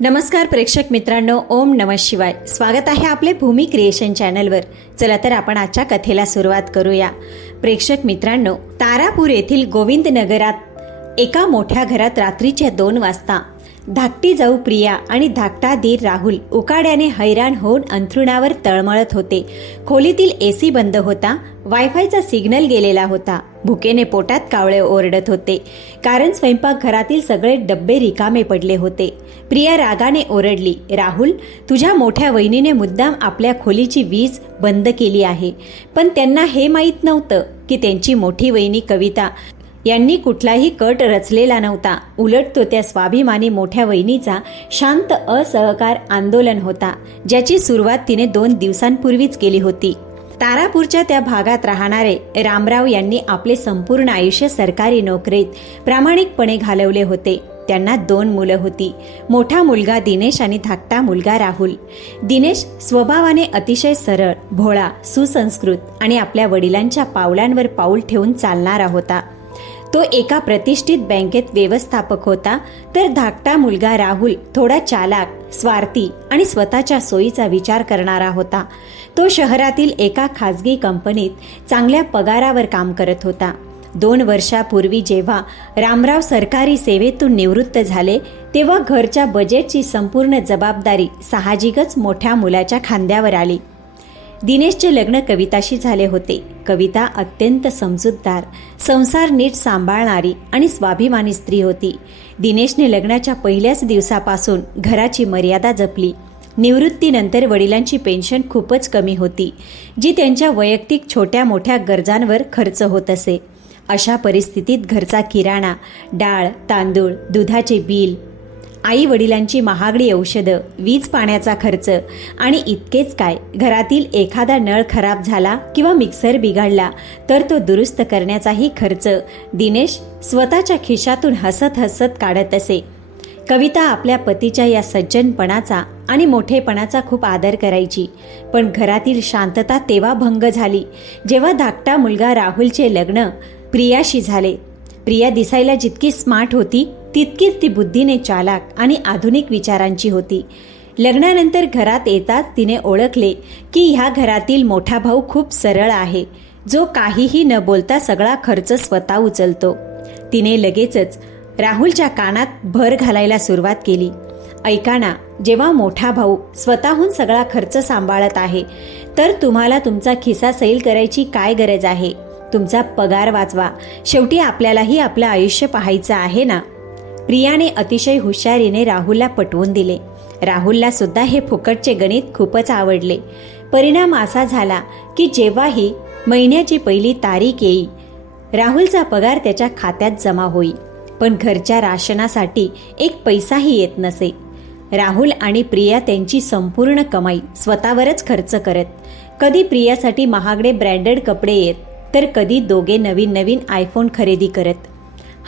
नमस्कार प्रेक्षक मित्रांनो, ओम नमः शिवाय. स्वागत आहे आपले भूमी क्रिएशन चॅनलवर. चला तर आपण आजच्या कथेला सुरुवात करूया. प्रेक्षक मित्रांनो, तारापूर येथील गोविंद नगरात एका मोठ्या घरात रात्रीच्या 2 वाजता धाकटी जाऊ प्रिया आणि धाकटा दीर राहुल उकाड्याने हैराण होऊन अंथरुणावर तळमळत होते. खोलीतील एसी बंद होता, वायफायचा सिग्नल गेलेला होता. भुकेने पोटात कावळे ओरडत होते, कारण स्वयंपाकघरातील सगळे डब्बे रिकामे पडले होते. प्रिया रागाने ओरडली, राहुल, तुझ्या मोठ्या वहिनीने मुद्दाम आपल्या खोलीची वीज बंद केली आहे. पण त्यांना हे माहीत नव्हतं की त्यांची मोठी वहिनी कविता यांनी कुठलाही कट रचलेला नव्हता. उलट तो त्या स्वाभिमानी मोठ्या वहिनीचा शांत असहकार आंदोलन होता, ज्याची सुरुवात तिने 2 दिवसांपूर्वीच केली होती. तारापूरच्या त्या भागात राहणारे रामराव यांनी आपले संपूर्ण आयुष्य सरकारी नोकरीत प्रामाणिकपणे घालवले होते. त्यांना 2 मुलं होती, मोठा मुलगा दिनेश आणि धाकटा मुलगा राहुल. दिनेश स्वभावाने अतिशय सरळ, भोळा, सुसंस्कृत आणि आपल्या वडिलांच्या पावलांवर पाऊल ठेवून चालणारा होता. तो एका प्रतिष्ठित बँकेत व्यवस्थापक होता, तर धाकटा मुलगा राहुल थोडा चालाक, स्वार्थी आणि स्वतःच्या सोयीचा विचार करणारा होता. तो शहरातील एका खाजगी कंपनीत चांगल्या पगारावर काम करत होता. 2 वर्षापूर्वी जेव्हा रामराव सरकारी सेवेतून निवृत्त झाले, तेव्हा घरच्या बजेटची संपूर्ण जबाबदारी साहजिकच मोठ्या मुलाच्या खांद्यावर आली. दिनेशचे लग्न कविताशी झाले होते. कविता अत्यंत समजूतदार, संसार नीट सांभाळणारी आणि स्वाभिमानी स्त्री होती. दिनेशने लग्नाच्या पहिल्याच दिवसापासून घराची मर्यादा जपली. निवृत्तीनंतर वडिलांची पेन्शन खूपच कमी होती, जी त्यांच्या वैयक्तिक छोट्या मोठ्या गरजांवर खर्च होत असे. अशा परिस्थितीत घरचा किराणा, डाळ, तांदूळ, दुधाचे बिल, आई वडिलांची महागडी औषधं, वीज पाण्याचा खर्च आणि इतकेच काय, घरातील एखादा नळ खराब झाला किंवा मिक्सर बिघडला तर तो दुरुस्त करण्याचाही खर्च दिनेश स्वतःच्या खिशातून हसत हसत काढत असे. कविता आपल्या पतीच्या या सज्जनपणाचा आणि मोठेपणाचा खूप आदर करायची. पण घरातील शांतता तेव्हा भंग झाली जेव्हा धाकटा मुलगा राहुलचे लग्न प्रियाशी झाले. प्रिया दिसायला जितकी स्मार्ट होती, तितकीच ती बुद्धीने चालाक आणि आधुनिक विचारांची होती. लग्नानंतर घरात येताच तिने ओळखले की ह्या घरातील मोठा भाऊ खूप सरळ आहे, जो काहीही न बोलता सगळा खर्च स्वतः उचलतो. तिने लगेचच राहुलच्या कानात भर घालायला सुरुवात केली. ऐका ना, जेव्हा मोठा भाऊ स्वतःहून सगळा खर्च सांभाळत आहे, तर तुम्हाला तुमचा खिसा सैल करायची काय गरज आहे? तुमचा पगार वाचवा, शेवटी आपल्यालाही आपलं आयुष्य पाहायचं आहे ना. प्रियाने अतिशय हुशारीने राहुलला पटवून दिले. राहुलला सुद्धा हे फुकटचे गणित खूपच आवडले. परिणाम असा झाला की जेव्हाही महिन्याची पहिली तारीख येई, राहुलचा पगार त्याच्या खात्यात जमा होई, पण घरच्या राशनासाठी एक पैसाही येत नसे. राहुल आणि प्रिया त्यांची संपूर्ण कमाई स्वतःवरच खर्च करत. कधी प्रियासाठी महागडे ब्रँडेड कपडे येत, तर कधी दोघे नवीन नवीन आयफोन खरेदी करत.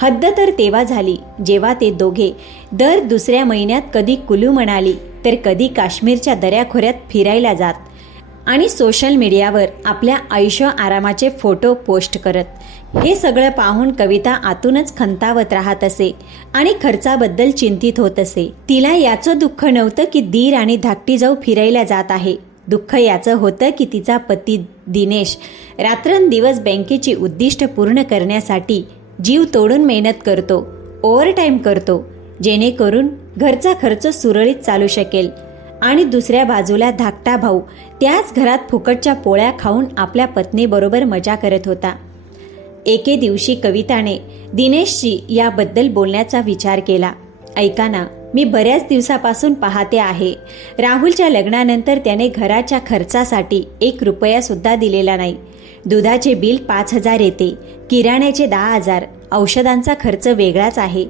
हद्द तर तेव्हा झाली जेव्हा ते दोघे दर दुसऱ्या महिन्यात कधी कुलू मनाली तर कधी काश्मीरच्या दऱ्याखोऱ्यात फिरायला जात आणि सोशल मीडियावर आपल्या आयुष्य आरामाचे फोटो पोस्ट करत. हे सगळं पाहून कविता आतूनच खंतावत राहत असे आणि खर्चाबद्दल चिंतित होत असे. तिला याचं दुःख नव्हतं की दीर आणि धाकटी जाऊ फिरायला जात आहे. दुःख याचं होतं की तिचा पती दिनेश रात्रंदिवस बँकेची उद्दिष्ट पूर्ण करण्यासाठी जीव तोडून मेहनत करतो, ओव्हरटाईम करतो, जेणेकरून घरचा खर्च सुरळीत चालू शकेल. आणि दुसऱ्या बाजूला धाकटा भाऊ त्याच घरात फुकटच्या पोळ्या खाऊन आपल्या पत्नीबरोबर मजा करत होता. एके दिवशी कविताने दिनेशशी याबद्दल बोलण्याचा विचार केला. ऐका ना, मी बऱ्याच दिवसापासून पाहते आहे, राहुलच्या लग्नानंतर त्याने घराच्या खर्चासाठी 1 रुपया सुद्धा दिलेला नाही. दुधाचे बिल 5,000 येते, किराण्याचे 10,000, औषधांचा खर्च वेगळाच आहे.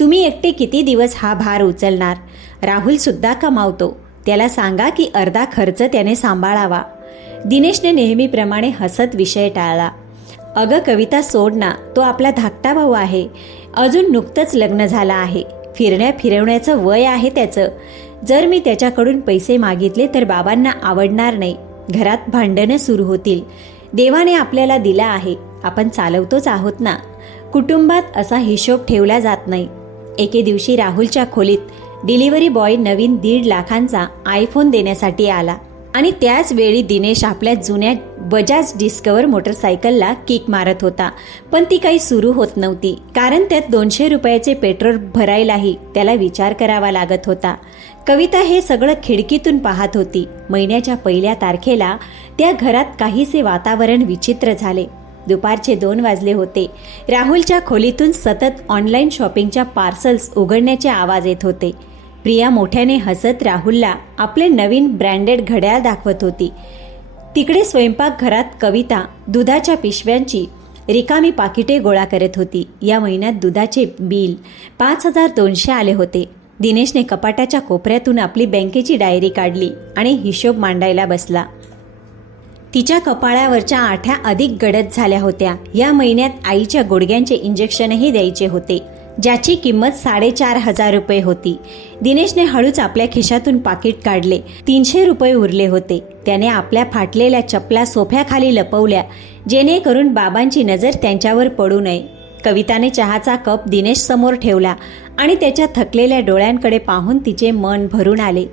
तुम्ही एकटे किती दिवस हा भार उचलणार? राहुल सुद्धा कमावतो, त्याला सांगा की अर्धा खर्च त्याने सांभाळावा. दिनेशने नेहमीप्रमाणे हसत विषय टाळला. अगं कविता, सोड ना, तो आपला धाकटा भाऊ आहे, अजून नुकतंच लग्न झालं आहे, फिरवण्याचं वय आहे त्याचं. जर मी त्याच्याकडून पैसे मागितले तर बाबांना आवडणार नाही, घरात भांडणं सुरू होतील. देवाने आपल्याला दिला आहे, आपण चालवतोच आहोत ना. कुटुंबात असा हिशोब ठेवला जात नाही. एके दिवशी राहुलच्या खोलीत डिलिव्हरी बॉय नवीन 1.5 लाखांचा आयफोन देण्यासाठी आला आणि त्याच वेळी दिनेश आपल्या जुन्या बजाज डिस्कवर मोटरसायकलला किक मारत होता. पण ती काही सुरू होत नव्हती, कारण त्यात 200 रुपयाचे पेट्रोल भरायलाही त्याला विचार करावा लागत होता. कविता हे सगळं खिडकीतून पाहत होती. महिन्याच्या 1 तारखेला त्या घरात काहीसे वातावरण विचित्र झाले. दुपारचे 2 वाजले होते. राहुलच्या खोलीतून सतत ऑनलाईन शॉपिंगच्या पार्सल्स उघडण्याचे आवाज येत होते. प्रिया मोठ्याने हसत राहुलला आपले नवीन ब्रँडेड घड्याळ दाखवत होती. तिकडे स्वयंपाकघरात कविता दुधाच्या पिशव्यांची रिकामी पाकिटे गोळा करत होती. या महिन्यात दुधाचे बिल 5200 आले होते. दिनेशने कपाटाच्या कोपऱ्यातून आपली बँकेची डायरी काढली आणि हिशोब मांडायला बसला. तिच्या कपाळावरच्या आठ्या अधिक गडद झाल्या होत्या. या महिन्यात आईच्या गुडघ्यांचे इंजेक्शनही द्यायचे होते, ज्याची किंमत 4,500 रुपये होती. दिनेशने हळूच आपल्या खिशातून पाकिट काढले. 300 रुपये उरले होते. त्याने आपल्या फाटलेल्या चपला सोफ्याखाली लपवल्या, जेणेकरून बाबांची नजर त्यांच्यावर पडू नये. कविताने चहाचा कप दिनेश समोर ठेवला आणि त्याच्या थकलेल्या डोळ्यांकडे पाहून तिचे मन भरून आले.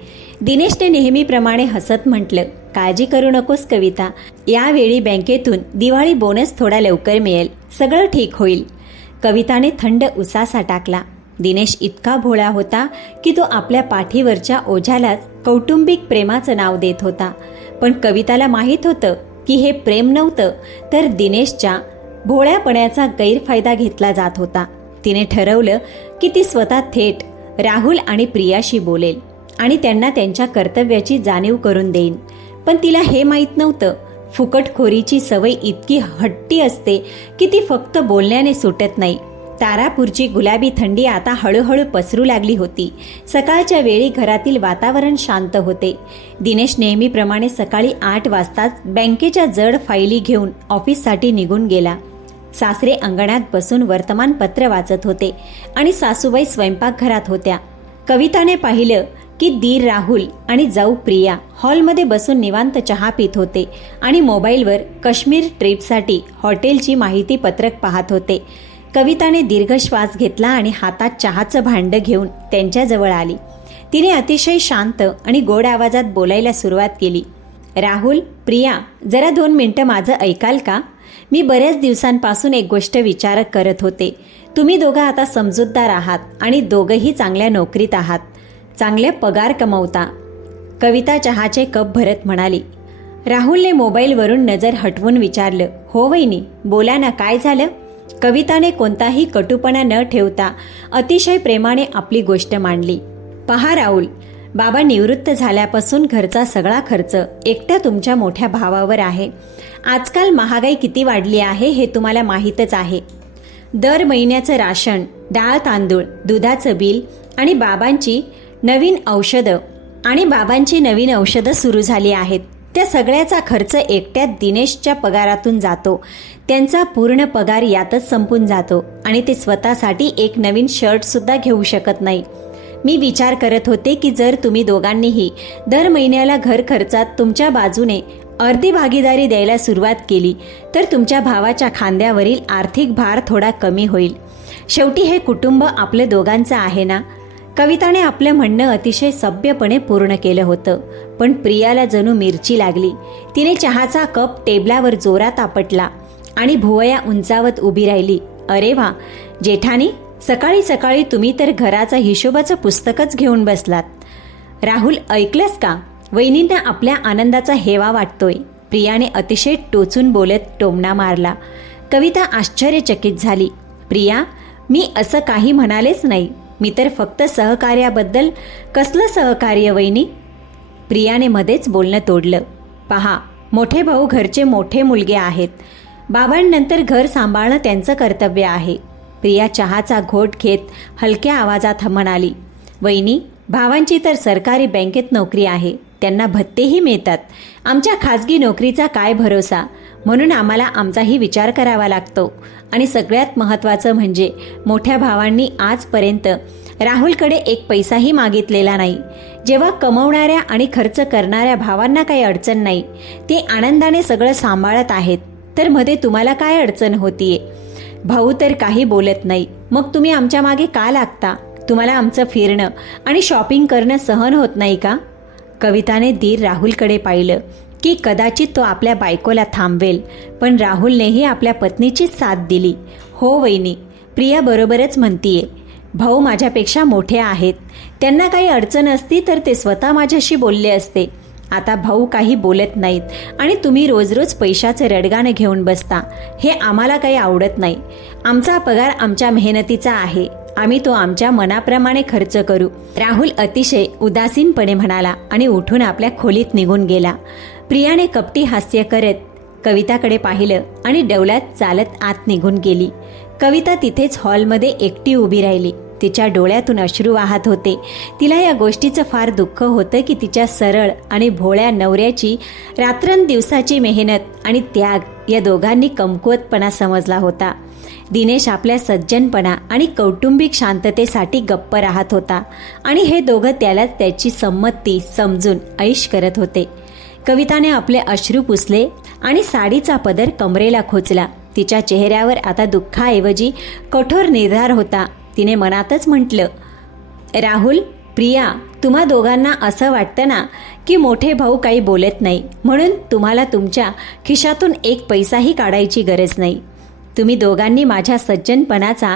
दिनेशने नेहमीप्रमाणे हसत म्हटलं, काळजी करू नकोस कविता, यावेळी बँकेतून दिवाळी बोनस थोडा लवकर मिळेल, सगळं ठीक होईल. कविताने थंड उसासा टाकला. दिनेश इतका भोळा होता की तो आपल्या पाठीवरच्या ओझ्यालाच कौटुंबिक प्रेमाचं नाव देत होता. पण कविताला माहीत होतं की हे प्रेम नव्हतं, तर दिनेशच्या भोळ्यापणाचा गैरफायदा घेतला जात होता. तिने ठरवलं की ती स्वतः थेट राहुल आणि प्रियाशी बोलेल आणि त्यांना त्यांच्या कर्तव्याची जाणीव करून देईन. पण तिला हे माहीत नव्हतं, फुकटखोरीची सवय इतकी हट्टी असते की ती फक्त बोलण्याने सुटत नाही. तारापूरची गुलाबी थंडी आता हळूहळू पसरू लागली होती. सकाळच्या वेळी घरातील वातावरण शांत होते. दिनेश नेहमीप्रमाणे सकाळी 8 वाजताच बँकेच्या जड फायली घेऊन ऑफिससाठी निघून गेला. सासरे अंगणात बसून वर्तमानपत्र वाचत होते आणि सासूबाई स्वयंपाकघरात होत्या. कविताने पाहिलं की दीर राहुल आणि जाऊ प्रिया हॉलमध्ये बसून निवांत चहा पित होते आणि मोबाईलवर काश्मीर ट्रिपसाठी हॉटेलची माहिती पत्रक पाहत होते. कविताने दीर्घ श्वास घेतला आणि हातात चहाचं भांडं घेऊन त्यांच्याजवळ आली. तिने अतिशय शांत आणि गोड आवाजात बोलायला सुरुवात केली. राहुल, प्रिया, जरा 2 मिनिटं माझं ऐकाल का? मी बऱ्याच दिवसांपासून एक गोष्ट विचार करत होते. तुम्ही दोघं आता समजूतदार आहात आणि दोघंही चांगल्या नोकरीत आहात, चांगले पगार कमवता. कविता चहाचे कप भरत म्हणाली. राहुलने मोबाईलवरून नजर हटवून विचारलं, हो वहिनी, बोला ना, काय झालं? कविताने कोणताही कटुपणा न ठेवता अतिशय प्रेमाने आपली गोष्ट मांडली. पहा राहुल, बाबा निवृत्त झाल्यापासून घरचा सगळा खर्च एकट्या तुमच्या मोठ्या भावावर आहे. आजकाल महागाई किती वाढली आहे हे तुम्हाला माहीतच आहे. दर महिन्याचं राशन, डाळ तांदूळ, दुधाचं बिल आणि बाबांची नवीन औषधं सुरू झाली आहेत. त्या सगळ्याचा खर्च एकट्या दिनेशच्या पगारातून जातो. त्यांचा पूर्ण पगार यातच संपून जातो आणि ते स्वतःसाठी एक नवीन शर्ट सुद्धा घेऊ शकत नाही. मी विचार करत होते की जर तुम्ही दोघांनीही दर महिन्याला घर खर्चात तुमच्या बाजूने अर्धी भागीदारी द्यायला सुरुवात केली तर तुमच्या भावाच्या खांद्यावरील आर्थिक भार थोडा कमी होईल. शेवटी हे कुटुंब आपले दोघांचं आहे ना. कविताने आपलं म्हणणं अतिशय सभ्यपणे पूर्ण केलं होतं, पण प्रियाला जणू मिरची लागली. तिने चहाचा कप टेबलावर जोरात आपटला आणि भुवया उंचावत उभी राहिली. अरे वा जेठानी, सकाळी सकाळी तुम्ही तर घराचा हिशोबाचं पुस्तकच घेऊन बसलात. राहुल, ऐकलंस का? वहिनींना आपल्या आनंदाचा हेवा वाटतोय. प्रियाने अतिशय टोचून बोलत टोमणा मारला. कविता आश्चर्यचकित झाली. प्रिया, मी असं काही म्हणालेच नाही. मी तर फक्त सहकार्याबद्दल. कसलं सहकार्य वहिनी? प्रियाने मध्येच बोलणं तोडलं. पहा, मोठे भाऊ घरचे मोठे मुलगे आहेत. बाबांनंतर घर सांभाळणं त्यांचं कर्तव्य आहे. प्रिया चहाचा घोट घेत हलक्या आवाजात म्हणाली. वहिनी, भावांची तर सरकारी बँकेत नोकरी आहे, त्यांना भत्तेही मिळतात. आमच्या खाजगी नोकरीचा काय भरोसा, म्हणून आम्हाला आमचाही विचार करावा लागतो. आणि सगळ्यात महत्त्वाचं म्हणजे मोठ्या भावांनी आजपर्यंत राहुलकडे एक पैसाही मागितलेला नाही. जेव्हा कमवणाऱ्या आणि खर्च करणाऱ्या भावांना काही अडचण नाही, ते आनंदाने सगळं सांभाळत आहेत, तर मध्ये तुम्हाला काय अडचण होतीये? भाऊ तर काही बोलत नाही, मग तुम्ही आमच्या मागे का लागता? तुम्हाला आमचं फिरणं आणि शॉपिंग करणं सहन होत नाही का? कविताने धीर राहुलकडे पाहिलं की कदाचित तो आपल्या बायकोला थांबवेल, पण राहुलनेही आपल्या पत्नीचीच साथ दिली. हो वहिनी, प्रिया बरोबरच म्हणतीये. भाऊ माझ्यापेक्षा मोठे आहेत. त्यांना काही अडचण असती तर ते स्वतः माझ्याशी बोलले असते. आता भाऊ काही बोलत नाहीत आणि तुम्ही रोज रोज पैशाचं रडगाणं घेऊन बसता. हे आम्हाला काही आवडत नाही. आमचा पगार आमच्या मेहनतीचा आहे. आम्ही तो आमच्या मनाप्रमाणे खर्च करू. राहुल अतिशय उदासीनपणे म्हणाला आणि उठून आपल्या खोलीत निघून गेला. प्रियाने कपटी हास्य करत कविताकडे पाहिलं आणि डौलात चालत आत निघून गेली. कविता तिथेच हॉलमध्ये एकटी उभी राहिली. तिच्या डोळ्यातून अश्रू वाहत होते. तिला या गोष्टीचं फार दुःख होतं की तिच्या सरळ आणि भोळ्या नवऱ्याची रात्रंदिवसाची मेहनत आणि त्याग या दोघांनी कमकुवतपणा समजला होता. दिनेश आपल्या सज्जनपणा आणि कौटुंबिक शांततेसाठी गप्प राहत होता आणि हे दोघं त्यालाच त्याची संमती समजून ऐश करत होते. कविताने आपले अश्रू पुसले आणि साडीचा पदर कमरेला खोचला. तिच्या चेहऱ्यावर आता दुःखाऐवजी कठोर निर्धार होता. तिने मनातच म्हटलं, राहुल, प्रिया, तुम्हा दोघांना असं वाटतं ना की मोठे भाऊ काही बोलत नाही म्हणून तुम्हाला तुमच्या खिशातून एक पैसाही काढायची गरज नाही. तुम्ही दोघांनी माझ्या सज्जनपणाचा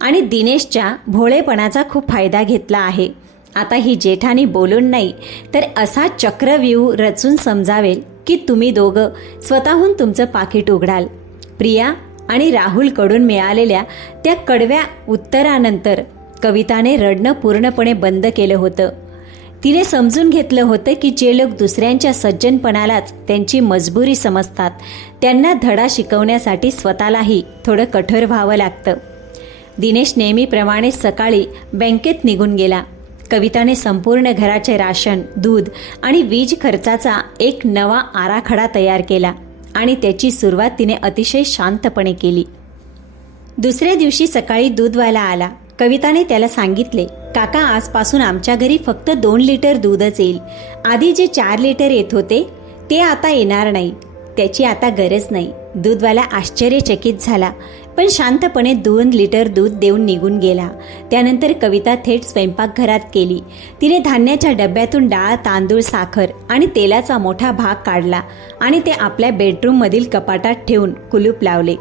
आणि दिनेशच्या भोळेपणाचा खूप फायदा घेतला आहे. आता ही जेठानी बोलून नाही तर असा चक्रव्यूह रचून समजावेल की तुम्ही दोघं स्वतःहून तुमचं पाकिट उघडाल. प्रिया आणि राहुलकडून मिळालेल्या त्या कडव्या उत्तरानंतर कविताने रडणं पूर्णपणे बंद केलं होतं. तिने समजून घेतलं होतं की जे लोक दुसऱ्यांच्या सज्जनपणालाच त्यांची मजबुरी समजतात त्यांना धडा शिकवण्यासाठी स्वतःलाही थोडं कठोर व्हावं लागतं. दिनेश नेहमीप्रमाणे सकाळी बँकेत निघून गेला. कविताने संपूर्ण घराचे राशन, दूध आणि वीज खर्चाचा एक नवा आराखडा तयार केला आणि त्याची सुरुवात तिने अतिशय शांतपणे केली. दुसऱ्या दिवशी सकाळी दूधवाला आला. कविताने त्याला सांगितले, काका, आजपासून आमच्या घरी फक्त 2 लिटर दूधच येईल. आधी जे 4 लिटर येत होते ते आता येणार नाही. त्याची आता गरज नाही. दूधवाला आश्चर्यचकित झाला पण शांतपणे 2 लिटर दूध देऊन निघून गेला. त्यानंतर कविता थेट स्वयंपाकघरात गेली. तिने धान्याच्या डब्यातून डाळ, तांदूळ, साखर आणि तेलाचा मोठा भाग काढला आणि ते आपल्या बेडरूममधील कपाटात ठेवून कुलूप लावले.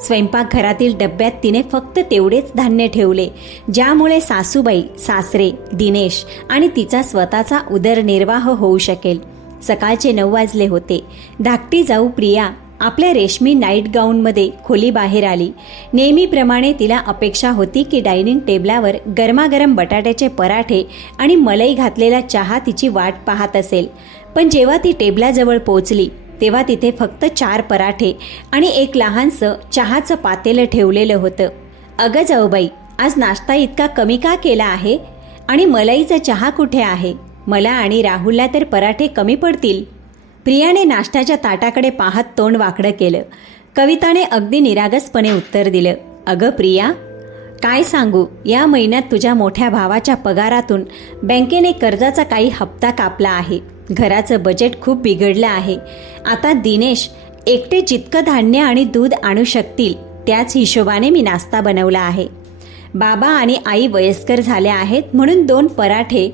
स्वयंपाकघरातील डब्यात तिने फक्त तेवढेच धान्य ठेवले ज्यामुळे सासूबाई, सासरे, दिनेश आणि तिचा स्वतःचा उदरनिर्वाह होऊ शकेल. सकाळचे 9 वाजले होते. धाकटी जाऊ प्रिया आपल्या रेशमी नाईट गाऊनमध्ये खोली बाहेर आली. नेहमीप्रमाणे तिला अपेक्षा होती की डायनिंग टेबलावर गरमागरम बटाट्याचे पराठे आणि मलाई घातलेला चहा तिची वाट पाहत असेल. पण जेव्हा ती टेबलाजवळ पोहोचली तेव्हा तिथे फक्त 4 पराठे आणि एक लहानसं चहाचं पातेलं ठेवलेलं होतं. अगं जाऊबाई, आज नाश्ता इतका कमी का केला आहे आणि मलाईचा चहा कुठे आहे? मला आणि राहुलला तर पराठे कमी पडतील. प्रियाने नाश्त्याच्या ताटाकडे पाहत तोंड वाकडं केलं. कविताने अगदी निरागसपणे उत्तर दिलं, अगं प्रिया, काय सांगू, या महिन्यात तुझ्या मोठ्या भावाच्या पगारातून बँकेने कर्जाचा काही हप्ता कापला आहे. घराचं बजेट खूप बिघडलं आहे. आता दिनेश एकटे जितकं धान्य आणि दूध आणू शकतील त्याच हिशोबाने मी नाश्ता बनवला आहे. बाबा आणि आई वयस्कर झाले आहेत म्हणून 2 पराठे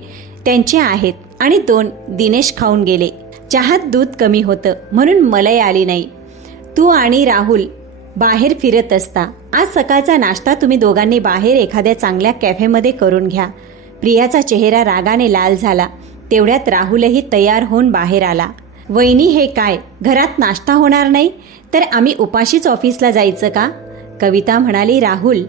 त्यांचे आहेत आणि 2 दिनेश खाऊन गेले. चहात दूध कमी होतं म्हणून मलाई आली नाही. तू आणि राहुल बाहेर फिरत असता. आज सकाळचा नाश्ता तुम्ही दोघांनी बाहेर एखाद्या चांगल्या कॅफेमध्ये करून घ्या. प्रियाचा चेहरा रागाने लाल झाला. तेवढ्यात राहुलही तयार होऊन बाहेर आला. वहिनी, हे काय, घरात नाश्ता होणार नाही तर आम्ही उपाशीच ऑफिसला जायचं का? कविता म्हणाली, राहुल,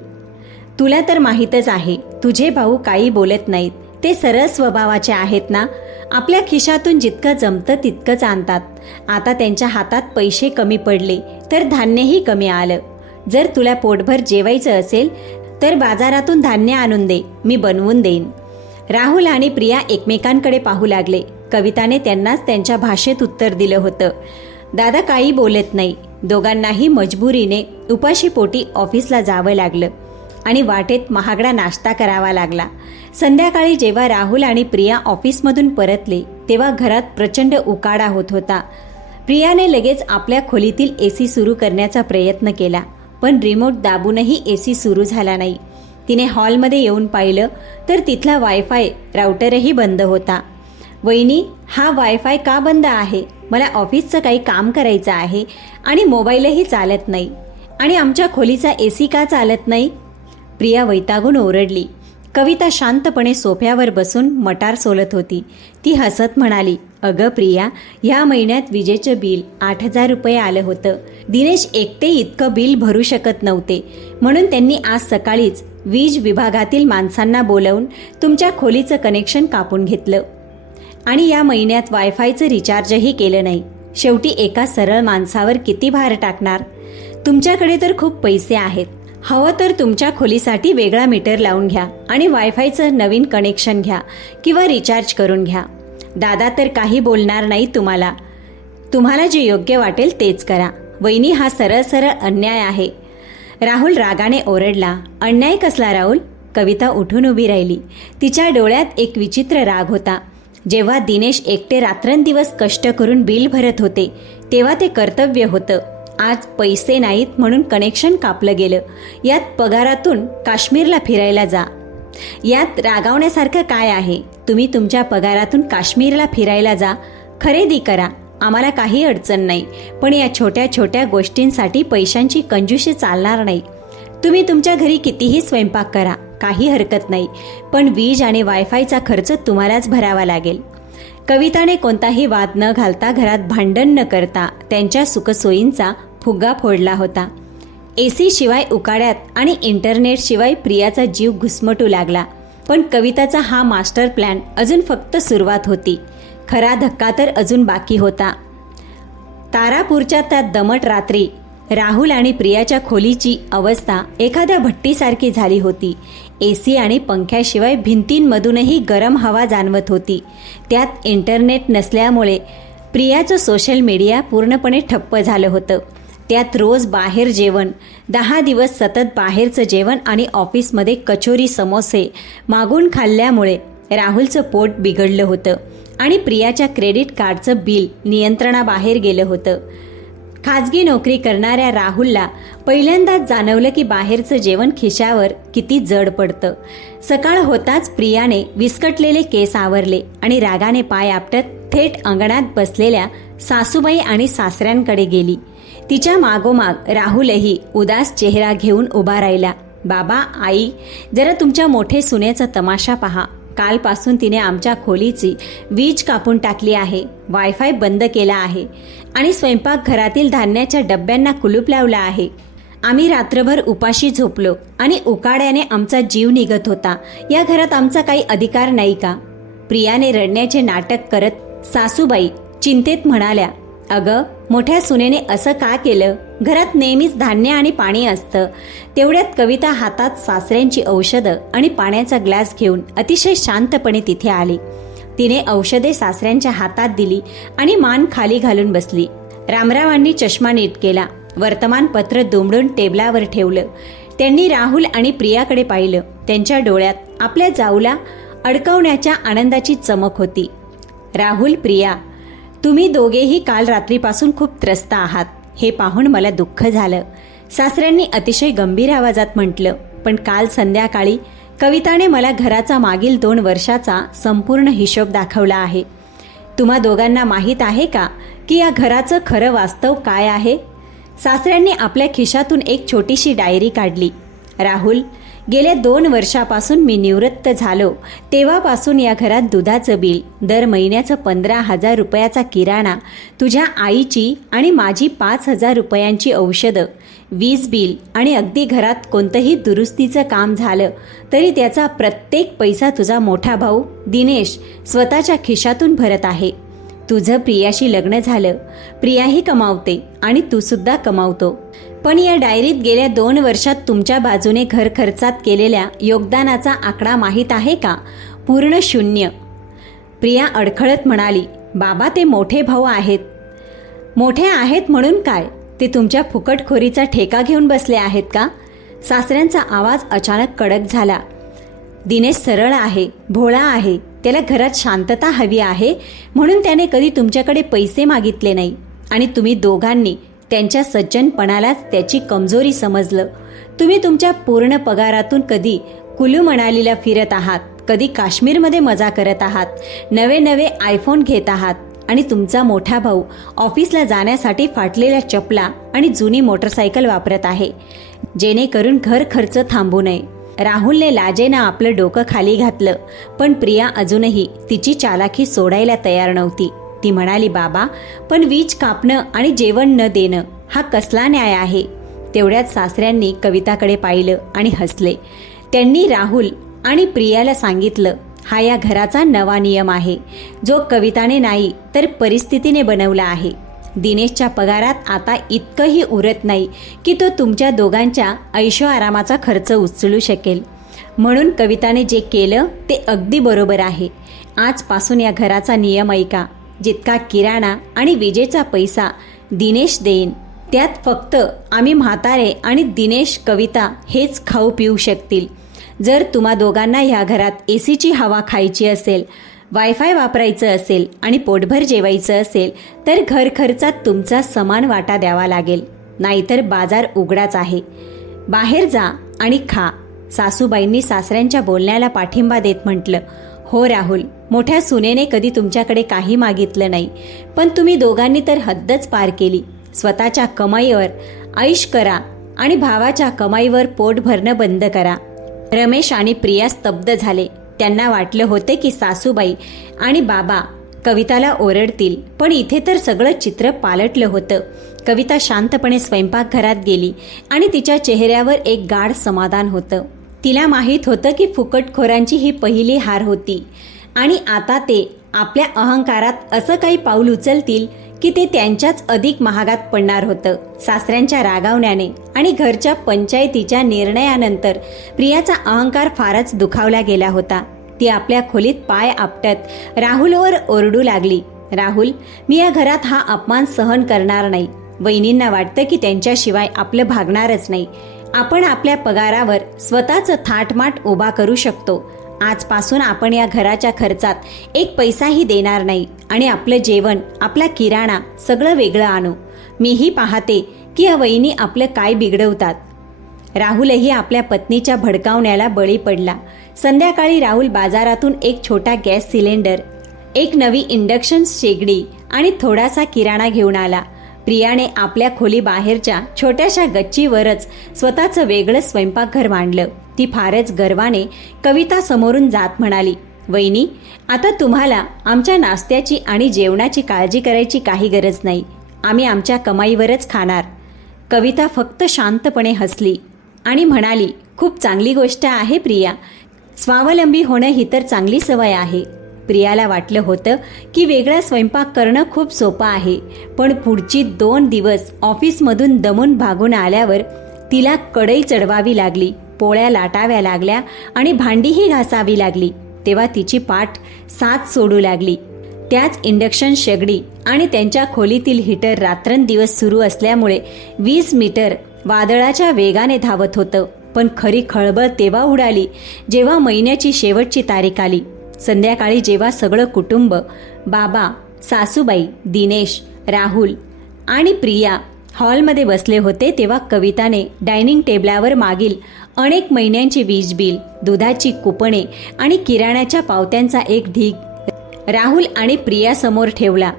तुला तर माहीतच आहे तुझे भाऊ काही बोलत नाहीत. ते सरळ स्वभावाचे आहेत ना. आपल्या खिशातून जितकं जमतं तितकंच आणतात. आता त्यांच्या हातात पैसे कमी पडले तर धान्यही कमी आलं. जर तुला पोटभर जेवायचं असेल तर बाजारातून धान्य आणून दे, मी बनवून देईन. राहुल आणि प्रिया एकमेकांकडे पाहू लागले. कविताने त्यांनाच त्यांच्या भाषेत उत्तर दिलं होतं. दादा काही बोलत नाही. दोघांनाही मजबुरीने उपाशीपोटी ऑफिसला जावं लागलं आणि वाटेत महागडा नाश्ता करावा लागला. संध्याकाळी जेव्हा राहुल आणि प्रिया ऑफिसमधून परतले तेव्हा घरात प्रचंड उकाडा होत होता. प्रियाने लगेच आपल्या खोलीतील AC सुरू करण्याचा प्रयत्न केला पण रिमोट दाबूनही AC सुरू झाला नाही. तिने हॉलमध्ये येऊन पाहिलं तर तिथला वायफाय राउटरही बंद होता. वहिनी, हा वायफाय का बंद आहे? मला ऑफिसचं काही काम करायचं आहे आणि मोबाईलही चालत नाही आणि आमच्या खोलीचा AC का चालत नाही? प्रिया वैतागून ओरडली. कविता शांतपणे सोफ्यावर बसून मटार सोलत होती. ती हसत म्हणाली, अगं प्रिया, ह्या महिन्यात विजेचं बिल 8,000 रुपये आलं होतं. दिनेश एकटे इतकं बिल भरू शकत नव्हते, म्हणून त्यांनी आज सकाळीच वीज विभागातील माणसांना बोलावून तुमच्या खोलीचं कनेक्शन कापून घेतलं आणि या महिन्यात वायफायचं रिचार्जही केलं नाही. शेवटी एका सरळ माणसावर किती भार टाकणार? तुमच्याकडे तर खूप पैसे आहेत. हवं तर तुमच्या खोलीसाठी वेगळा मीटर लावून घ्या आणि वायफायचं नवीन कनेक्शन घ्या किंवा रिचार्ज करून घ्या. दादा तर काही बोलणार नाही तुम्हाला. तुम्हाला जे योग्य वाटेल तेच करा. वहिनी, हा सरळ सरळ अन्याय आहे. राहुल रागाने ओरडला. अन्याय कसला राहुल? कविता उठून उभी राहिली. तिच्या डोळ्यात एक विचित्र राग होता. जेव्हा दिनेश एकटे रात्रंदिवस कष्ट करून बिल भरत होते तेव्हा ते कर्तव्य होतं. आज पैसे नाहीत म्हणून कनेक्शन कापलं गेलं. यात पगारातून काश्मीरला फिरायला जा. यात रागावण्यासारखं काय आहे? तुम्ही तुमच्या पगारातून काश्मीरला फिरायला जा, खरेदी करा, आम्हाला काही अडचण नाही. पण या छोट्या छोट्या गोष्टींसाठी पैशांची कंजूशी चालणार नाही. तुम्ही तुमच्या घरी कितीही स्वयंपाक करा, काही हरकत नाही, पण वीज आणि वायफायचा खर्च तुम्हालाच भरावा लागेल. कविताने कोणताही वाद न घालता, घरात भांडण न करता त्यांच्या सुखसोयींचा फुगा फोडला होता. AC शिवाय उकाड्यात आणि इंटरनेट शिवाय प्रियाचा जीव घुसमटू लागला. पण कविताचा हा मास्टर प्लॅन अजून फक्त सुरुवात होती. खरा धक्का तर अजून बाकी होता. तारापूरच्या त्या दमट रात्री राहुल आणि प्रियाच्या खोलीची अवस्था एखाद्या भट्टीसारखी झाली होती. AC आणि पंख्याशिवाय भिंतींमधूनही गरम हवा जाणवत होती. त्यात इंटरनेट नसल्यामुळे प्रियाचं सोशल मीडिया पूर्णपणे ठप्प झालं होतं. त्यात रोज बाहेर जेवण, 10 दिवस सतत बाहेरचं जेवण आणि ऑफिसमध्ये कचोरी समोसे मागून खाल्ल्यामुळे राहुलचं पोट बिघडलं होतं आणि प्रियाच्या क्रेडिट कार्डचं बिल नियंत्रणाबाहेर गेलं होतं. खाजगी नोकरी करणाऱ्या राहुलला पहिल्यांदाच जाणवलं की बाहेरचं जेवण खिशावर किती जड पडतं. सकाळ होताच प्रियाने विस्कटलेले केस आवरले आणि रागाने पाय आपटत थेट अंगणात बसलेल्या सासूबाई आणि सासऱ्यांकडे गेली. तिच्या मागोमाग राहुलही उदास चेहरा घेऊन उभा राहिला. बाबा, आई, जरा तुमच्या मोठे सुनेचा तमाशा पहा. कालपासून तिने आमच्या खोलीची वीज कापून टाकली आहे, वायफाय बंद केला आहे आणि स्वयंपाकघरातील धान्याच्या डब्यांना कुलूप लावला आहे. आम्ही रात्रभर उपाशी झोपलो आणि उकाड्याने आमचा जीव निघत होता. या घरात आमचा काही अधिकार नाही का? प्रियाने रडण्याचे नाटक करत सासूबाई चिंतेत म्हणाल्या, अगं, मोठ्या सुनेने असं का केलं? घरात नेहमीच धान्य आणि पाणी असतं. तेवढ्यात कविता हातात सासऱ्यांची औषधं आणि पाण्याचा ग्लास घेऊन अतिशय शांतपणे तिथे आली. तिने औषधे सासऱ्यांच्या हातात दिली आणि मान खाली घालून बसली. रामरावांनी चष्मा नीट केला. वर्तमानपत्र दुमडून टेबलावर ठेवलं. त्यांनी राहुल आणि प्रियाकडे पाहिलं. त्यांच्या डोळ्यात आपल्या जाऊला अडकवण्याच्या आनंदाची चमक होती. राहुल, प्रिया, तुम्ही दोघेही काल रात्रीपासून खूप त्रस्त आहात हे पाहून मला दुःख झालं, सासऱ्यांनी अतिशय गंभीर आवाजात म्हटलं. पण काल संध्याकाळी कविताने मला घराचा मागील 2 वर्षाचा संपूर्ण हिशोब दाखवला आहे. तुम्हा दोघांना माहीत आहे का की या घराचं खरं वास्तव काय आहे? सासऱ्यांनी आपल्या खिशातून एक छोटीशी डायरी काढली. राहुल, गेल्या 2 वर्षापासून मी निवृत्त झालो तेव्हापासून या घरात दुधाचं बिल, दर महिन्याचं 15,000 रुपयाचा किराणा, तुझ्या आईची आणि माझी 5,000 रुपयांची औषधं, वीज बिल आणि अगदी घरात कोणतंही दुरुस्तीचं काम झालं तरी त्याचा प्रत्येक पैसा तुझा मोठा भाऊ दिनेश स्वतःच्या खिशातून भरत आहे. तुझं प्रियाशी लग्न झालं, प्रियाही कमावते आणि तू सुद्धा कमावतो. पण या डायरीत गेल्या 2 वर्षात तुमच्या बाजूने घर खर्चात केलेल्या योगदानाचा आकडा माहीत आहे का? पूर्ण शून्य. प्रिया अडखळत म्हणाली, बाबा, ते मोठे भाऊ आहेत. मोठे आहेत म्हणून काय? ते तुमच्या फुकटखोरीचा ठेका घेऊन बसले आहेत का? सासऱ्यांचा आवाज अचानक कडक झाला. दिनेश सरळ आहे, भोळा आहे. त्याला घरात शांतता हवी आहे म्हणून त्याने कधी तुमच्याकडे पैसे मागितले नाही आणि तुम्ही दोघांनी त्यांच्या सज्जनपणालाच त्याची कमजोरी समजलं. तुम्ही तुमच्या पूर्ण पगारातून कधी कुलू मनालीला फिरत आहात, कधी काश्मीरमध्ये मजा करत आहात, नवे नवे आयफोन घेत आहात आणि तुमचा मोठा भाऊ ऑफिसला जाण्यासाठी फाटलेल्या चपला आणि जुनी मोटरसायकल वापरत आहे, जेणेकरून घर खर्च थांबू नये. राहुलने लाजेनं आपलं डोकं खाली घातलं, पण प्रिया अजूनही तिची चालाखी सोडायला तयार नव्हती. ती म्हणाली, बाबा, पण वीज कापणं आणि जेवण न देणं हा कसला न्याय आहे? तेवढ्यात सासऱ्यांनी कविताकडे पाहिलं आणि हसले. त्यांनी राहुल आणि प्रियाला सांगितलं, हा या घराचा नवा नियम आहे, जो कविताने नाही तर परिस्थितीने बनवला आहे. दिनेशच्या पगारात आता इतकंही उरत नाही की तो तुमच्या दोघांच्या ऐशो आरामाचा खर्च उचलू शकेल. म्हणून कविताने जे केलं ते अगदी बरोबर आहे. आजपासून या घराचा नियम ऐका. जितका किराणा आणि विजेचा पैसा दिनेश देईन, त्यात फक्त आम्ही म्हातारे आणि दिनेश, कविता हेच खाऊ पिऊ शकतील. जर तुम्हा दोघांना ह्या घरात एसीची हवा खायची असेल, वायफाय वापरायचं असेल आणि पोटभर जेवायचं असेल तर घर खर्चात तुमचा समान वाटा द्यावा लागेल, नाहीतर बाजार उघडाच आहे. बाहेर जा आणि खा. सासूबाईंनी सासऱ्यांच्या बोलण्याला पाठिंबा देत म्हटलं, हो राहुल, मोठ्या सुनेने कधी तुमच्याकडे काही मागितलं नाही, पण तुम्ही दोघांनी तर हद्दच पार केली. स्वतःच्या कमाईवर ऐश करा आणि भावाच्या कमाईवर पोट भरणं बंद करा. रमेश आणि प्रिया स्तब्ध झाले. त्यांना वाटलं होते की सासूबाई आणि बाबा कविताला ओरडतील, पण इथे तर सगळं चित्र पालटलं होतं. कविता शांतपणे स्वयंपाकघरात गेली आणि तिच्या चेहऱ्यावर एक गाढ समाधान होतं. तिला माहीत होतं की फुकटखोरांची ही पहिली हार होती आणि आता ते आपल्या अहंकारात असं काही पाऊल उचलतील की ते त्यांच्याच अधिक महागात पडणार होतं. सासऱ्यांच्या रागावण्याने आणि घरच्या पंचायतीच्या निर्णयानंतर प्रियाचा अहंकार फारच दुखावला गेला होता. ती आपल्या खोलीत पाय आपटत राहुलवर ओरडू लागली, राहुल, मी या घरात हा अपमान सहन करणार नाही. वहिनींना वाटतं की त्यांच्याशिवाय आपलं भागणारच नाही. आपण आपल्या पगारावर स्वतःचं थाटमाट उभा करू शकतो. आजपासून आपण या घराच्या खर्चात एक पैसाही देणार नाही आणि आपलं जेवण, आपला किराणा सगळं वेगळं आणू. मीही पाहते की या वहिनी आपलं काय बिघडवतात. राहुलही आपल्या पत्नीच्या भडकावण्याला बळी पडला. संध्याकाळी राहुल बाजारातून एक छोटा गॅस सिलेंडर, एक नवी इंडक्शन शेगडी आणि थोडासा किराणा घेऊन आला. प्रियाने आपल्या खोली बाहेरच्या छोट्याशा गच्चीवरच स्वतःचं वेगळं स्वयंपाकघर मांडलं. ती फारच गर्वाने कविता समोरून जात म्हणाली, वहिनी, आता तुम्हाला आमच्या नाश्त्याची आणि जेवणाची काळजी करायची काही गरज नाही. आम्ही आमच्या कमाईवरच खाणार. कविता फक्त शांतपणे हसली आणि म्हणाली, खूप चांगली गोष्ट आहे प्रिया. स्वावलंबी होणं ही तर चांगली सवय आहे. प्रियाला वाटलं होतं की वेगळा स्वयंपाक करणं खूप सोपं आहे, पण पुढची 2 दिवस ऑफिसमधून दमून भागून आल्यावर तिला कढई चढवावी लागली, पोळ्या लाटाव्या लागल्या आणि भांडीही घासावी लागली. तेव्हा तिची पाठ साथ सोडू लागली. त्याच इंडक्शन शेगडी आणि त्यांच्या खोलीतील हीटर रात्रंदिवस सुरू असल्यामुळे 20 मीटर वादळाच्या वेगाने धावत होतं. पण खरी खळबळ तेव्हा उडाली जेव्हा महिन्याची शेवटची तारीख आली. संध्याकाळी जेव्हा सगळं कुटुंब, बाबा, सासूबाई, दिनेश, राहुल आणि प्रिया हॉलमध्ये बसले होते, तेव्हा कविताने डायनिंग टेबलावर मागील अनेक महिन्यांची वीज बिल, दुधाची कुपणे आणि किराण्याच्या पावत्यांचा एक ढीग राहुल आणि प्रिया समोर ठेवला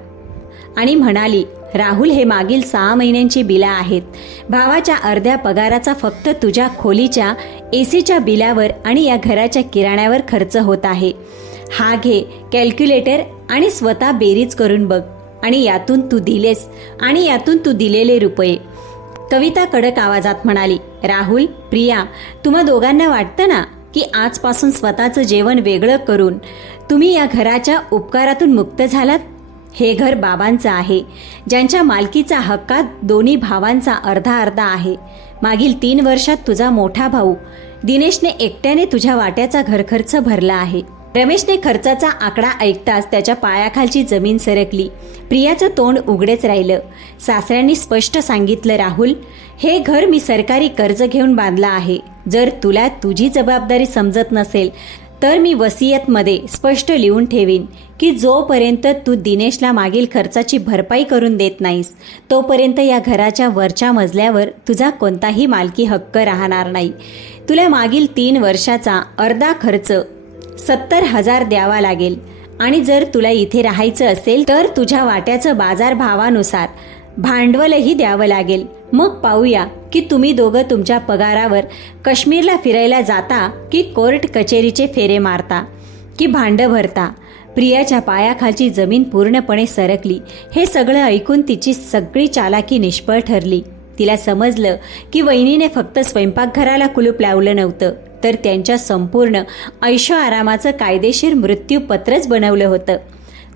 आणि म्हणाली, राहुल, हे मागील 6 महिन्यांची बिला आहेत. भावाच्या अर्ध्या पगाराचा फक्त तुझ्या खोलीच्या एसीच्या बिलावर आणि या घराच्या किराण्यावर खर्च होत आहे. हा घे कॅल्क्युलेटर आणि स्वतः बेरीज करून बघ आणि यातून तू दिलेले रुपये. कविता कडक आवाजात म्हणाली, राहुल, प्रिया, तुम्हा दोघांना वाटतं ना की आजपासून स्वतःचं जेवण वेगळं करून तुम्ही या घराच्या उपकारातून मुक्त झालात? हे घर बाबांचं आहे, ज्यांच्या मालकीचा हक्कात दोन्ही भावांचा अर्धा अर्धा आहे. मागील 3 वर्षात तुझा मोठा भाऊ दिनेशने एकट्याने तुझ्या वाट्याचा घरखर्च भरला आहे. रमेशने खर्चाचा आकडा ऐकताच त्याच्या पायाखालची जमीन सरकली. प्रियाचं तोंड उघडेच राहिलं. सासऱ्यांनी स्पष्ट सांगितलं, राहुल, हे घर मी सरकारी कर्ज घेऊन बांधलं आहे. जर तुला तुझी जबाबदारी समजत नसेल तर मी वसियतमध्ये स्पष्ट लिहून ठेवीन की जोपर्यंत तू दिनेशला मागील खर्चाची भरपाई करून देत नाहीस तोपर्यंत या घराच्या वरच्या मजल्यावर तुझा कोणताही मालकी हक्क राहणार नाही. तुला मागील 3 वर्षाचा अर्धा खर्च 70,000 द्यावा लागेल आणि जर तुला इथे राहायचं असेल तर तुझ्या वाट्याचं बाजारभावानुसार भांडवलही द्यावं लागेल. मग पाहूया की तुम्ही दोघं तुमच्या पगारावर काश्मीरला फिरायला जाता की कोर्ट कचेरीचे फेरे मारता की भांडं भरता. प्रियाच्या पायाखालची जमीन पूर्णपणे सरकली. हे सगळं ऐकून तिची सगळी चालाकी निष्फळ ठरली. तिला समजलं की वहिनीने फक्त स्वयंपाकघराला कुलूप लावलं नव्हतं, तर त्यांच्या संपूर्ण ऐशोआरामाचं कायदेशीर मृत्यूपत्रच बनवलं होतं.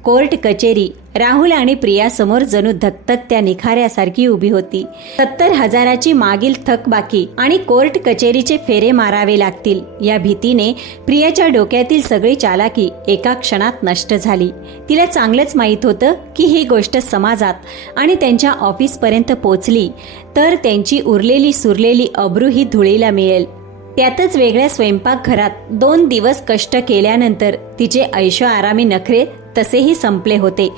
कोर्ट कचेरी राहुल आणि प्रियासमोर जणू धकधकत्या निखाऱ्यासारखी उभी होती. 70,000ची मागील थकबाकी आणि कोर्ट कचेरीचे फेरे मारावे लागतील या भीतीने प्रियाच्या डोक्यातील सगळी चालाकी एका क्षणात नष्ट झाली. तिला चांगलंच माहीत होतं की ही गोष्ट समाजात आणि त्यांच्या ऑफिसपर्यंत पोचली तर त्यांची उरलेली सुरलेली अब्रू ही धुळीला मिळेल. त्यातच वेगळ्या स्वयंपाकघरात 2 दिवस कष्ट केल्यानंतर तिचे ऐशोआरामी नखरे तसेही संपले होते.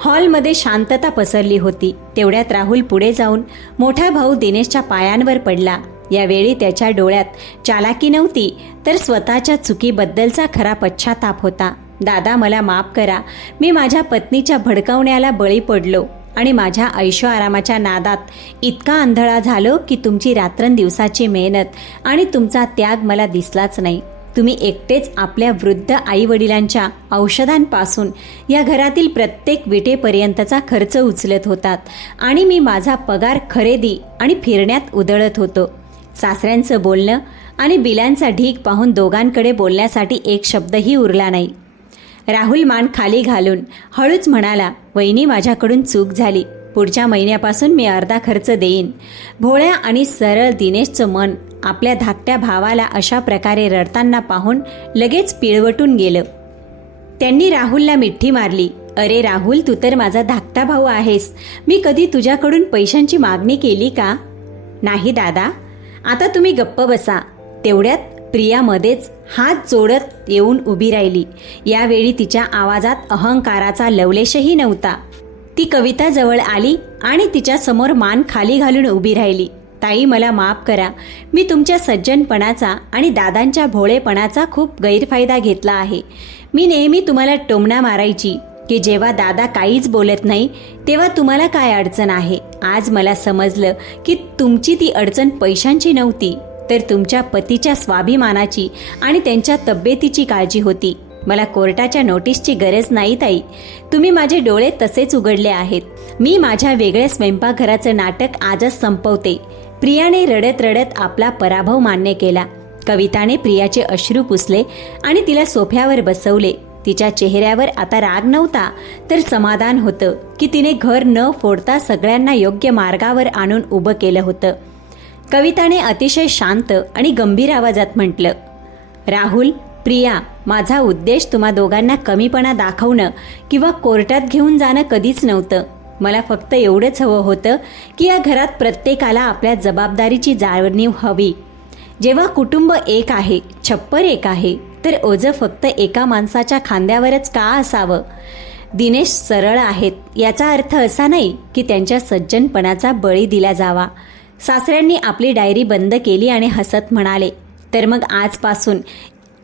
हॉलमध्ये शांतता पसरली होती. तेवढ्यात राहुल पुढे जाऊन मोठा भाऊ दिनेशच्या पायांवर पडला. यावेळी त्याच्या डोळ्यात चालाकी नव्हती तर स्वतःच्या चुकीबद्दलचा खरा पश्चाताप होता. दादा, मला माफ करा. मी माझ्या पत्नीच्या भडकवण्याला बळी पडलो आणि माझ्या ऐशोआरामाच्या नादात इतका आंधळा झालो की तुमची रात्रंदिवसाची मेहनत आणि तुमचा त्याग मला दिसलाच नाही. तुम्ही एकटेच आपल्या वृद्ध आई वडिलांच्या औषधांपासून या घरातील प्रत्येक विटेपर्यंतचा खर्च उचलत होतात आणि मी माझा पगार खरेदी आणि फिरण्यात उधळत होतो. सासऱ्यांचं बोलणं आणि बिलांचा ढीग पाहून दोघांकडे बोलण्यासाठी एक शब्दही उरला नाही. राहुल मान खाली घालून हळूच म्हणाला, वहिनी, माझ्याकडून चूक झाली. पुढच्या महिन्यापासून मी अर्धा खर्च देईन. भोळ्या आणि सरळ दिनेशचं मन आपल्या धाकट्या भावाला अशा प्रकारे रडताना पाहून लगेच पिळवटून गेलं. त्यांनी राहुलला मिठी मारली. अरे राहुल, तू तर माझा धाकटा भाऊ आहेस. मी कधी तुझ्याकडून पैशांची मागणी केली का? नाही दादा. आता तुम्ही गप्प बसा. तेवढ्यात प्रिया मध्येच हात जोडत येऊन उभी राहिली. यावेळी तिच्या आवाजात अहंकाराचा लवलेशही नव्हता. ती कविता जवळ आली आणि तिच्या समोर मान खाली घालून उभी राहिली. ताई, मला माफ करा. मी तुमच्या सज्जनपणाचा आणि दादांच्या भोळेपणाचा खूप गैरफायदा घेतला आहे. मी नेहमी तुम्हाला टोमणा मारायची की जेव्हा दादा काहीच बोलत नाही तेव्हा तुम्हाला काय अडचण आहे. आज मला समजलं की तुमची ती अडचण पैशांची नव्हती, तर तुमच्या पतीच्या स्वाभिमानाची आणि त्यांच्या तब्येतीची काळजी होती. मला कोर्टाच्या नोटीसची गरज नाही ताई. तुम्ही माझे डोळे तसेच उघडले आहेत. मी माझ्या वेगळ्या स्वयंपाकघराचं नाटक आजच संपवते. प्रियाने रडत रडत आपला पराभव मान्य केला. कविताने प्रियाचे अश्रू पुसले आणि तिला सोफ्यावर बसवले. तिच्या चेहऱ्यावर आता राग नव्हता तर समाधान होतं की तिने घर न फोडता सगळ्यांना योग्य मार्गावर आणून उभं केलं होतं. कविताने अतिशय शांत आणि गंभीर आवाजात म्हटलं, राहुल, प्रिया, माझा उद्देश तुम्हा दोघांना कमीपणा दाखवणं किंवा कोर्टात घेऊन जाणं कधीच नव्हतं. मला फक्त एवढंच हवं होतं की या घरात प्रत्येकाला आपल्या जबाबदारीची जाणीव हवी. जेव्हा कुटुंब एक आहे, छप्पर एक आहे, तर ओझं फक्त एका माणसाच्या खांद्यावरच का असावं? दिनेश सरळ आहेत याचा अर्थ असा नाही की त्यांच्या सज्जनपणाचा बळी दिला जावा. सासऱ्यांनी आपली डायरी बंद केली आणि हसत म्हणाले, तर मग आजपासून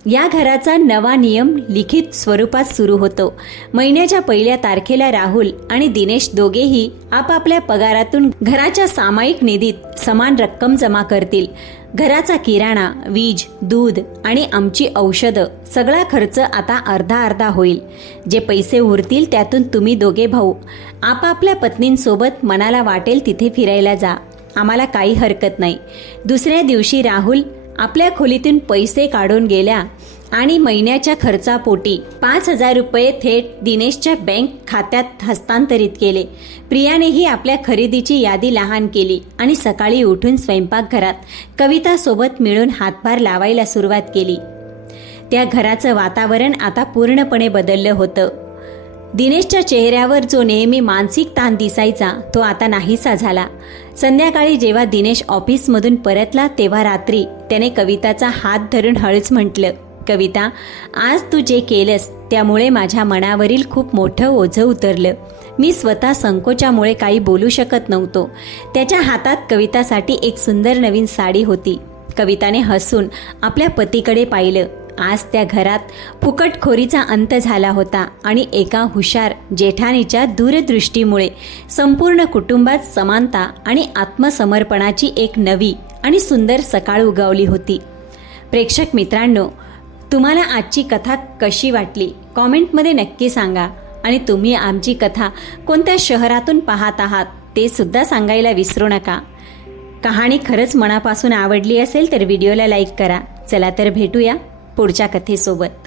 या घराचा नवा नियम लिखित स्वरूपात सुरू होतो. महिन्याच्या 1 तारखेला राहुल आणि दिनेश दोघेही आपापल्या पगारातून घराच्या सामायिक निधीत समान रक्कम जमा करतील. घराचा किराणा, वीज, दूध आणि आमची औषधं सगळा खर्च आता अर्धा अर्धा होईल. जे पैसे उरतील त्यातून तुम्ही दोघे भाऊ आपापल्या पत्नींसोबत मनाला वाटेल तिथे फिरायला जा. आम्हाला काही हरकत नाही. दुसऱ्या दिवशी राहुल आपल्या खोलीतून पैसे काढून गेल्या आणि महिन्याच्या खर्चापोटी 5,000 रुपये थेट दिनेशच्या बँक खात्यात हस्तांतरित केले. प्रियानेही आपल्या खरेदीची यादी लहान केली आणि सकाळी उठून स्वयंपाकघरात कवितासोबत मिळून हातभार लावायला सुरुवात केली. त्या घराचं वातावरण आता पूर्णपणे बदललं होतं. दिनेशच्या चेहऱ्यावर जो नेहमी मानसिक ताण दिसायचा तो आता नाहीसा झाला. संध्याकाळी जेव्हा दिनेश ऑफिसमधून परतला तेव्हा रात्री त्याने कविताचा हात धरून हळूच म्हटलं, कविता, आज तू जे केलंस त्यामुळे माझ्या मनावरील खूप मोठं ओझं उतरलं. मी स्वतः संकोचामुळे काही बोलू शकत नव्हतो. त्याच्या हातात कवितासाठी एक सुंदर नवीन साडी होती. कविताने हसून आपल्या पतीकडे पाहिलं. आज त्या घरात फुकटखोरीचा अंत झाला होता आणि एका हुशार जेठानीच्या दूरदृष्टीमुळे संपूर्ण कुटुंबात समानता आणि आत्मसमर्पणाची एक नवी आणि सुंदर सकाळ उगवली होती. प्रेक्षक मित्रांनो, तुम्हाला आजची कथा कशी वाटली कॉमेंटमध्ये नक्की सांगा आणि तुम्ही आमची कथा कोणत्या शहरातून पाहत आहात ते सुद्धा सांगायला विसरू नका. कहाणी खरंच मनापासून आवडली असेल तर व्हिडिओला लाईक करा. चला तर भेटूया पुढच्या कथेसोबत.